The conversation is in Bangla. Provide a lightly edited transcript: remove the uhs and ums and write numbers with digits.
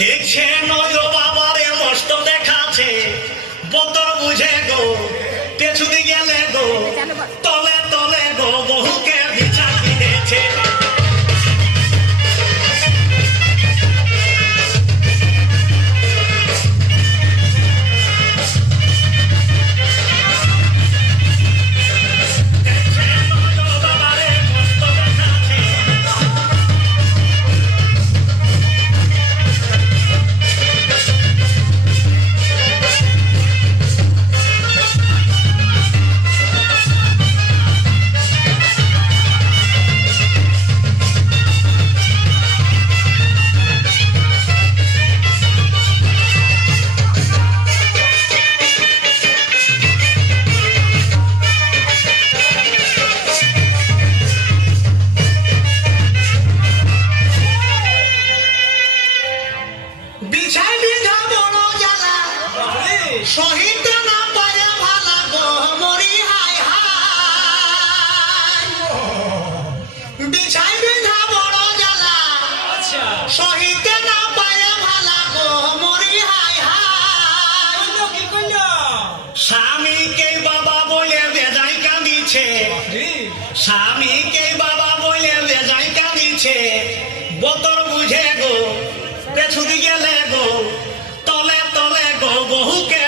দেখছেন ওই বাবারে মস্ত দেখাচ্ছে বতর বুঝে গো পেছুদি গেলে গো তলে তলে গো বহুকে বিছা দিয়েছে শহীদ না পারে ভালা গো মরি হায় হায় বিছাই বিধা বড় জ্বালা শহীদ না পারে ভালা গো মরি হায় হায় স্বামীকে বাবা বলে বেজাই কাঁদিছে স্বামীকে বাবা বলে বেজাই কাঁদিছে বতর বুঝে গো পেছুদি গেলে গো তলে তলে গো বহুকে